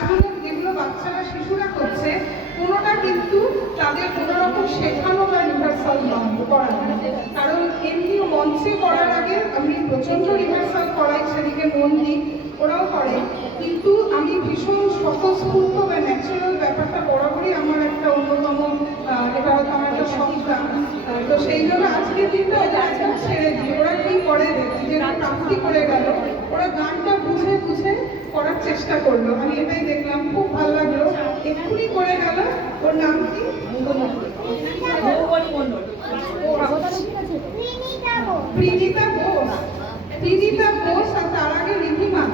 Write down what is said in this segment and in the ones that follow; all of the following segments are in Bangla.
কাজগুলো যেগুলো বাচ্চারা শিশুরা করছে কোনোটা কিন্তু তাদের কোনো রকম শেখানো বা রিহার্সাল করা না। কারণ এমনি মঞ্চে করার আগে আমি প্রচণ্ড রিহার্সাল করাই, সেদিকে মন দিই, ওরাও করে, কিন্তু আমি ভীষণ স্বতঃস্ফূর্ত বা ন্যাচারাল ব্যাপারটা বরাবরই আমার একটা অন্যতম, এটা হয়তো আমার একটা সংজ্ঞা। তো সেই জন্য আজকের দিনটা ওদের একদম ছেড়ে দিই, ওরা কি করে দেখি যে প্রাপ্তি করে গেল, ওরা গানটা বুঝে বুঝে করার চেষ্টা করলো, আমি এটাই দেখলাম, খুব ভালো লাগলো। এক্ষুনি করে গেল। ওর নাম কি? প্রিনিতা বোস। প্রিনিতা বোস আর তার আগে রিধিমা,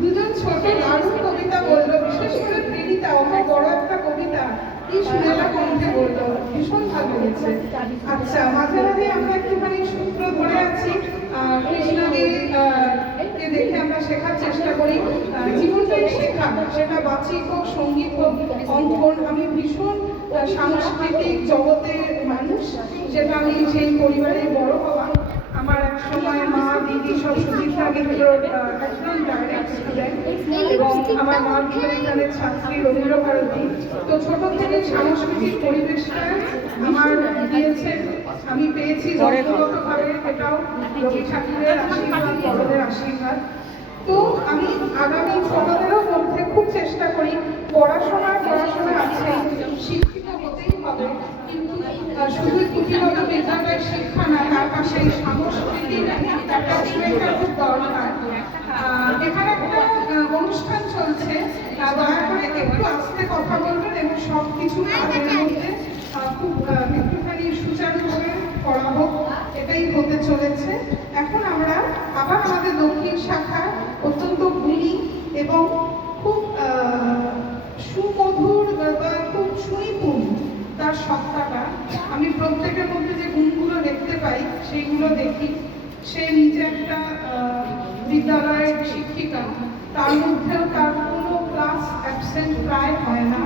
দুজন ছোট দারুণ কবিতা বললো, বিশেষ করে প্রিনিতা অত বড় একটা কবিতা কি সুরেলা কণ্ঠে বললো, ভীষণ ভালো লেগেছে। আচ্ছা, মাঝে মাঝে আমরা একটুখানি সূত্র ধরে আছি, কৃষ্ণাদি কে দেখে আমরা শেখার চেষ্টা করি, জীবনটাই শেখা, সেটা বাচিক হোক, সঙ্গীত হোক, অঙ্কন। আমি ভীষণ সাংস্কৃতিক জগতের মানুষ, যেটা আমি সেই পরিবারে বড় হওয়া। আমার এক সময় মা দিদি সব সুচিত্রা মিত্রর একদম ডাইরেক্ট স্টুডেন্ট, এবং আমার মা বিবেকানন্দের ছাত্রী রবীন্দ্র ভারতী। তো ছোট থেকে সাংস্কৃতিক পরিবেশটা আমার দিয়েছে, আমি পেয়েছি জন্মগতভাবে, এটাও রবি ঠাকুরের আশীর্বাদ, বড়দের আশীর্বাদ। তো আমি আগামী ছোটদেরও মধ্যে খুব চেষ্টা করি, পড়াশোনা আছে, শিক্ষিত হতেই হবে, কিন্তু শুধু পুঁথিগত বিদ্যালয়ের শিক্ষা না, তার পাশে এই সাংস্কৃতিক একটা শেখা খুব দরকার। এখানে একটা অনুষ্ঠান চলছে, দয়া করে একটু আস্তে কথা বলবেন এবং সব কিছু তাদের মধ্যে খুব একটুখানি সুচারুভাবে করা হোক, এটাই হতে চলেছে। এখন আমরা আবার আমাদের দক্ষিণ শাখা অত্যন্ত গুণী এবং খুব সুমধুর বা খুব সুনিপুণ তার সত্তাটা, আমি প্রত্যেকের মধ্যে যে গুণগুলো দেখতে পাই সেইগুলো দেখি। সে নিজে একটা বিদ্যালয়ের শিক্ষিকা, তার মধ্যেও তার কোনো ক্লাস অ্যাবসেন্ট প্রায় হয় না,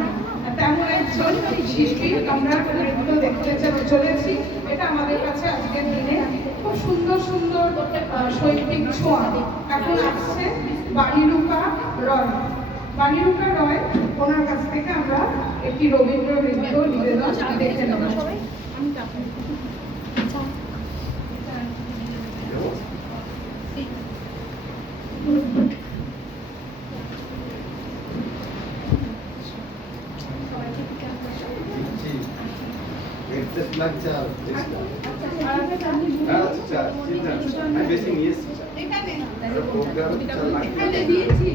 তেমন একজন শিল্পী আমরা এগুলো দেখতে চলেছি। এটা আমাদের কাছে আজকের দিনে খুব সুন্দর সুন্দর শৈল্পিক ছোঁয়া। এখন আসছে বাণীরূপা রয়। বাণীরূপা রয়, ওনার কাছ থেকে আমরা একটি রবীন্দ্র নৃত্য নিবেদন দেখে নেব। এখানে দিয়েছি।